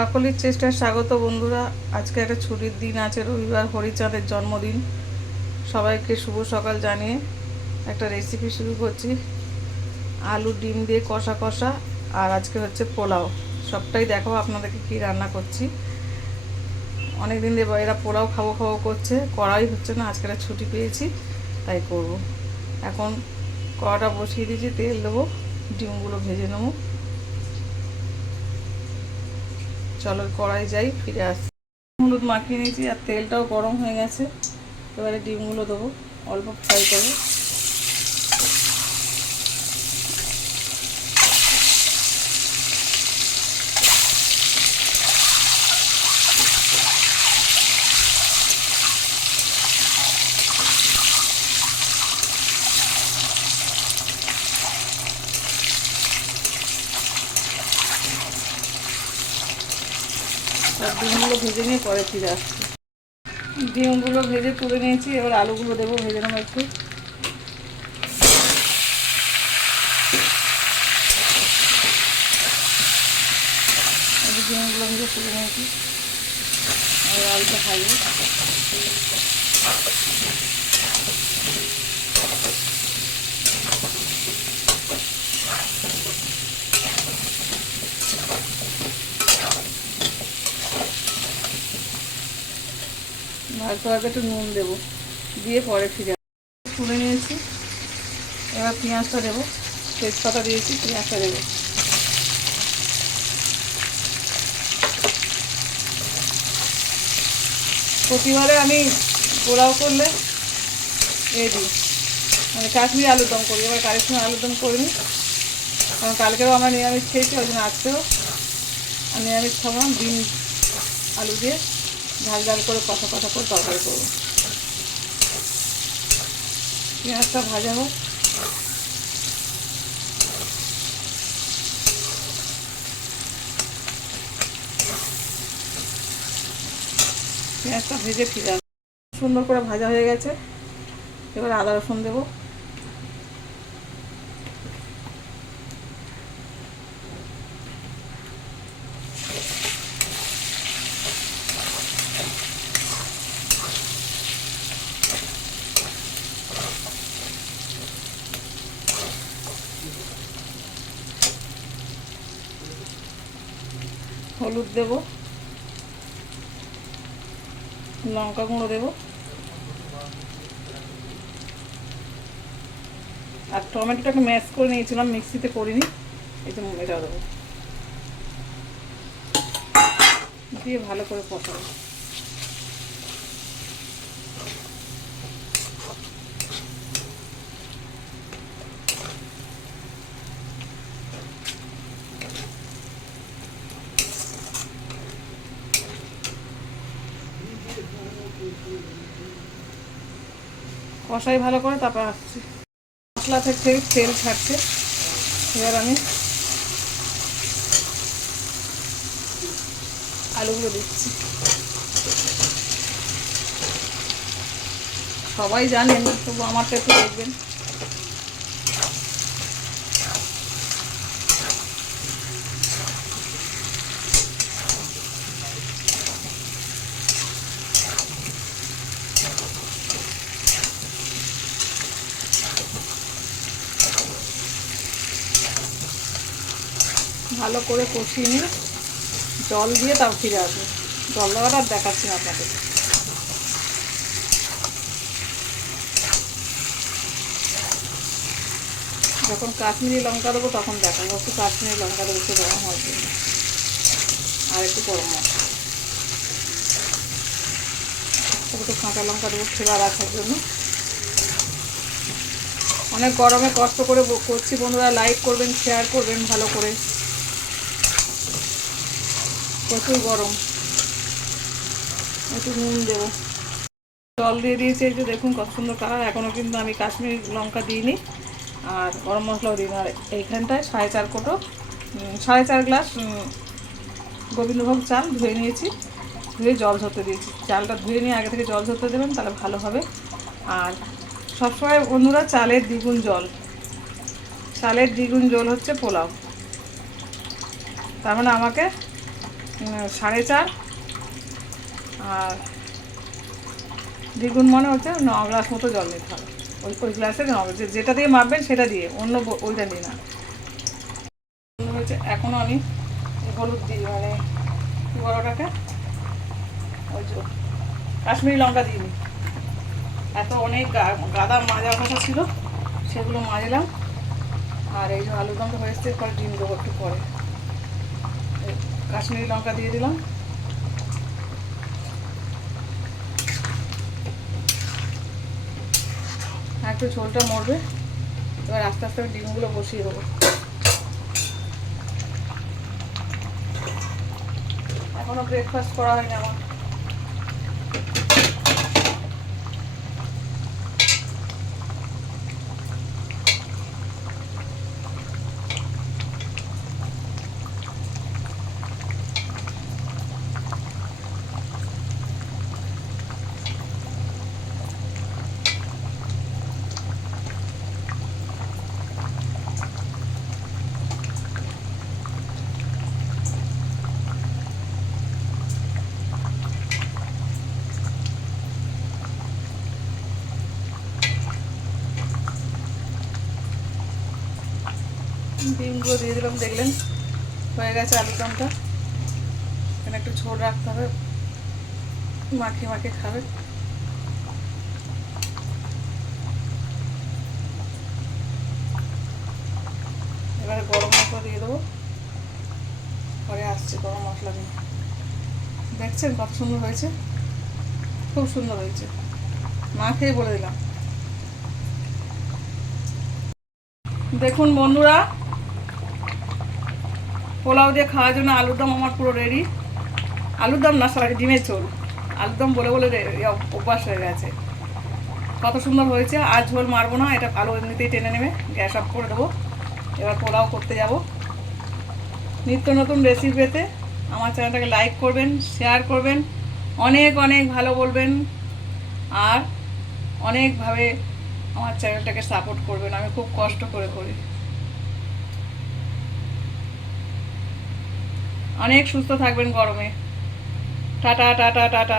কাকলির চেষ্টায় স্বাগত বন্ধুরা, আজকে একটা ছুটির দিন আছে, রবিবার, হরিচাঁদের জন্মদিন। সবাইকে শুভ সকাল জানিয়ে একটা রেসিপি শুরু করছি। আলু, ডিম দিয়ে কষা কষা, আর আজকে হচ্ছে পোলাও। সবটাই দেখো আপনাদেরকে কি রান্না করছি। অনেক দিন দিয়ে এরা পোলাও খাব খাব করছে করাই হচ্ছে না, আজকে একটা ছুটি পেয়েছি, তাই করব। এখন কড়াটা বসিয়ে দিয়েছি, তেল দেবো, ডিমগুলো ভেজে নেব। চলো কড়াই যাই, ফিরে আসছি হলুদ মাখিয়ে নিয়েছি আর তেলটাও গরম হয়ে গেছে। এবারে ডিমগুলো দেবো, অল্প ফ্রাই করব। আর ডিমগুলো ভেজে নিয়ে পরে ফিরে আসছি। ডিমগুলো ভেজে তুলে নিয়েছি, এবার আলুগুলো দেবো ভেজে নেব একটু ডিমগুলো ভেজে তুলে নিয়েছি। আর আলুটা খাইয়ে ভাজতে ভাজতে একটু নুন দেবো। দিয়ে পরে ফিরে। তুলে নিয়েছি। এবার পেঁয়াজটা দেবো। তেজপাতা দিয়েছি, পেঁয়াজটা দেবো। প্রতিবারে আমি পোলাও করলে এ দিই। মানে কাশ্মীরি আলুর দম করি। এবার কাশ্মীরি আলুর দম করিনি কারণ কালকেও আমরা নিরামিষ খেয়েছি, ওই জন্য আজকেও নিরামিষ খাব ডিম আলু দিয়ে। ঝাল ঝাল করে, কষা কষা করে তরকারি করব। পেঁয়াজটা ভাজা হোক। পেঁয়াজটা ভেজে ফিরে সুন্দর করে ভাজা হয়ে গেছে। এবার আদা রসুন দেবো। হলুদ দেব। লঙ্কা গুঁড়ো দেব। আর টমেটোটাকে ম্যাশ করে নিয়েছিলাম, মিক্সিতে করিনি। এটা যে এটাও দেবো। দিয়ে ভালো করে কষাবো। কষাই ভালো করে, তারপর আসছি। মশলা থেকে তেল ছাড়ছে। এবার আমি আলুগুলো দিচ্ছি। সবাই জানেন, তবু আমারটা একটু দেখবেন। ভালো করে কষিয়ে নিয়ে জল দিয়ে তাও ফিরে আসব। জল দেওয়ার আর দেখাচ্ছি না আপনাদের। যখন কাশ্মীরি লঙ্কা দেবো তখন দেখাবো, একটু কাশ্মীরি লঙ্কা দেবো, একটু গরম হওয়ার আর একটু গরম একটু কাঁচা লঙ্কা দেবো ফ্লেভার আসার জন্য। অনেক গরমে কষ্ট করে করছি বন্ধুরা লাইক করবেন শেয়ার করবেন ভালো করে। প্রচুর গরম। একটু নুন দেবো। জল দিয়ে দিয়েছি, এই যে দেখুন কত সুন্দর কালার এখনও কিন্তু আমি কাশ্মীরি লঙ্কা দিইনি। আর গরম মশলাও দিইনি। আর এইখানটায় সাড়ে চার কোটো সাড়ে চার গ্লাস গোবিন্দভোগ চাল ধুয়ে নিয়েছি। ধুয়ে জল ঝরতে দিয়েছি। চালটা ধুয়ে নিয়ে আগে থেকে জল ঝরতে দেবেন, তাহলে ভালো হবে। আর সবসময় বন্ধুরা, চালের দ্বিগুণ জল। চালের দ্বিগুণ জল হচ্ছে পোলাও। তার মানে আমাকে সাড়ে চার। আর দ্বিগুণ মনে হচ্ছে ন গ্লাস মতো জল দিতে হবে। ওই ওই গ্লাসে ন যেটা দিয়ে মাপবেন সেটা দিয়ে, অন্য ওইটা দিয়ে না। হচ্ছে এখনও আমি হলুদ দিই মানে কী বলো ওটাকে? ওই যে কাশ্মীরি লঙ্কা দিইনি। এত অনেক গাদা মাজা কথা ছিল, সেগুলো মাজলাম। আর এই যে আলুর দমটা হয়ে এসছে পরে ডিম দেবো একটু পরে। কাশ্মীরি লঙ্কা দিয়ে দিলাম। একটু ঝোলটা মরবে। এবার আস্তে আস্তে ডিমগুলো বসিয়ে দেবো। এখনও ব্রেকফাস্ট করা হয়নি আমার। ডিমগুলো দিয়ে দিলাম, দেখলেন? হয়ে গেছে আলুর দমটা। এখানে একটু ঝোল রাখতে হবে। মাখিয়ে মাখিয়ে খাবে। এবারে গরম মশলা দিয়ে দেবো। পরে আসছে গরম মশলা দিয়ে। দেখছেন কত সুন্দর হয়েছে? খুব সুন্দর হয়েছে। মা খেয়ে বলে দিলাম। দেখুন বন্ধুরা পোলাও দিয়ে খাওয়ার জন্য আলুর দম আমার পুরো রেডি আলুর দম না সবাই ডিমের ঝোল। আলুর দম বলে বলে অভ্যাস হয়ে গেছে। কত সুন্দর হয়েছে, আর ঝোল মারবো না, এটা আলু এমনিতেই টেনে নেবে। গ্যাস অফ করে দেবো। এবার পোলাও করতে যাব। নিত্য নতুন রেসিপি পেতে আমার চ্যানেলটাকে লাইক করবেন শেয়ার করবেন। অনেক অনেক ভালো বলবেন। আর অনেকভাবে আমার চ্যানেলটাকে সাপোর্ট করবেন। আমি খুব কষ্ট করে করি। অনেক সুস্থ থাকবেন গরমে। Tata tata tata.